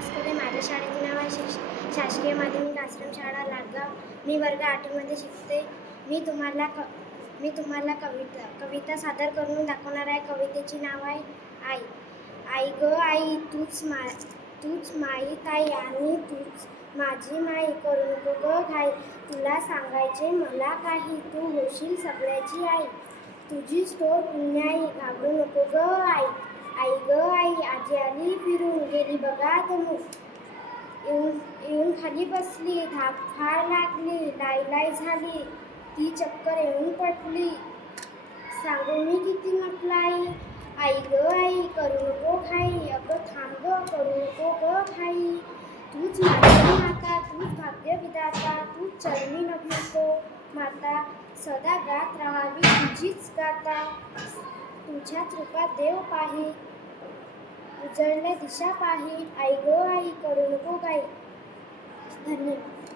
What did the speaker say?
मस्करे. माझ्या शाळेचे नाव आहे शासकीय माध्यमिक आश्रम शाळा लाडगाव. मी वर्ग 8मध्ये शिकते. मी तुम्हाला कविता सादर करून दाखवणार आहे. कवितेचे नाव आहे आई. आई ग आई, तूच माई ताई आणि तूच माझी माई. करू नको ग घाई, तुला सांगायचे मला काही. तू होशील सगळ्याची आई, तुझीच थोर पुण्याई. घाबरू नको ग आई. आई ग आई, आजी आली फिरून, गेली बघा तनू. येऊन खाली बसली, धाप फार लागली, लाई झाली, ती चक्कर येऊन पडली. सांगू मी किती म्हटलं आई. आई ग आई, करू नको घाई, अगं थांब ग, करू नको ग घाई. तूच माझी माता, तूच भाग्य विधाता, तूच चरणी नभितो माता. सदा गात राहावी तुझीच गाता, तुझ्याच रूपात देव पाही, उजळल्या दिशा पाही. आई ग आई, करू नको घाई. धन्यवाद.